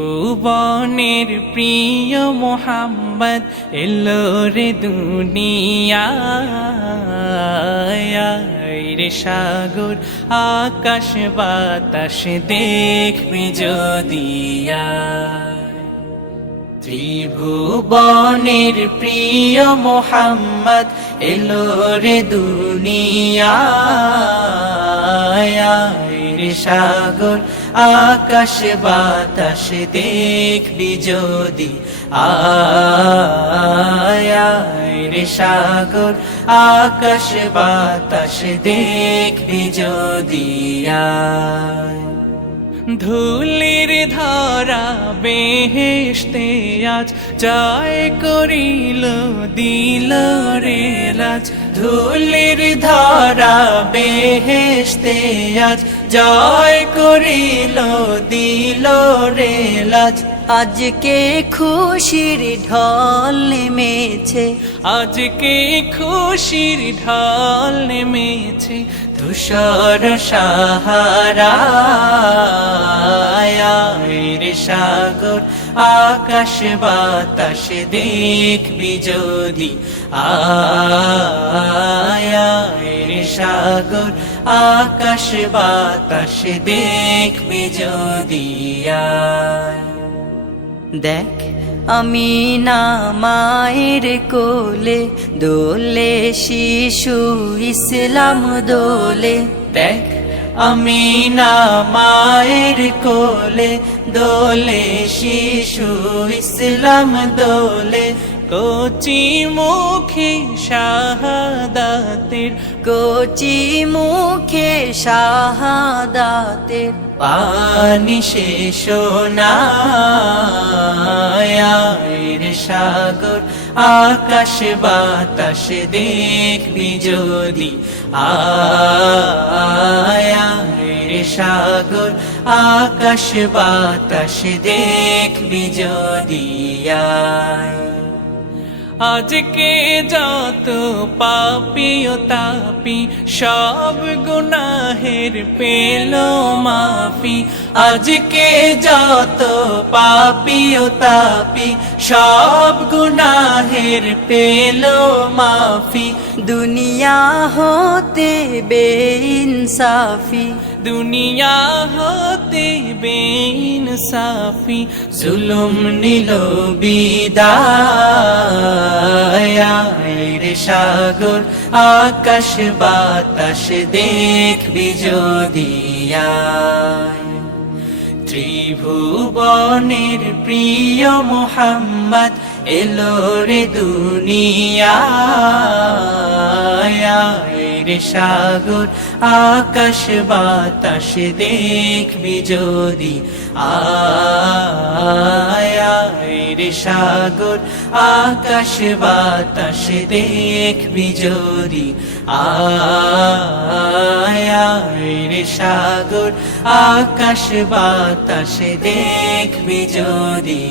ভুবনের প্রিয় মোহাম্মদ এলো রে দুনিয়ায় রে সাগর আকাশ বাতাস দেখবি যদিয়া ত্রিভুবনের প্রিয় মোহাম্মদ এলো রে দুনিয়ায় রে সাগর আকাশ বাতাস দেখবি যদি আয় রে সাগর আকাশ বাতাস দেখবি যদি ধুলির ধরা বেহেশতে আজ জয় করিল দিল রে লাজ ধুলির ধরা বেহেশতে আজ জয় করিল দিল রে লাজ আজকে খুশির ঢল নেমেছে আজকে খুশির ঢল নেমেছে ধূসর সাহারা রে সাগর আকাশ বাতাস দেখবি যদি আয় রে সাগর আকাশ বাতাস দেখবি যদি দেখ আমি না মায়ের কোলে দোলে শিশু ইসলাম দোলে দেখ আমি না মায়ের কোলে দোলে শিশু ইসলাম দোলে কচি মুখে শাহাদাতের কচি মুখে শাহাদাতের পানি শেষ না রে সাগর আকাশ বাতাস দেখবি যদি আয় রে সাগর আকাশ বাতাস দেখবি যদি আজকে যত পাপী ও তাপি সব গুনাহের পেল মাফি আজকে যত পাপী ও তাপি সব গুনাহের পেল মাফি দুনিয়া হতে বেইনসাফি দুনিয়া হতে বেইনসাফি জুলুম নিল বিদায় রে সাগর আকাশ বাতাস দেখবি যদি ত্রিভুবনের প্রিয় মোহাম্মদ এলো রে দুনিয়ায় রে সাগর আকাশ বাতাস দেখবি যদি আয় রে সাগর আকাশ বাতাস দেখবি যদি আয় রে সাগর আকাশ বাতাস দেখবি যদি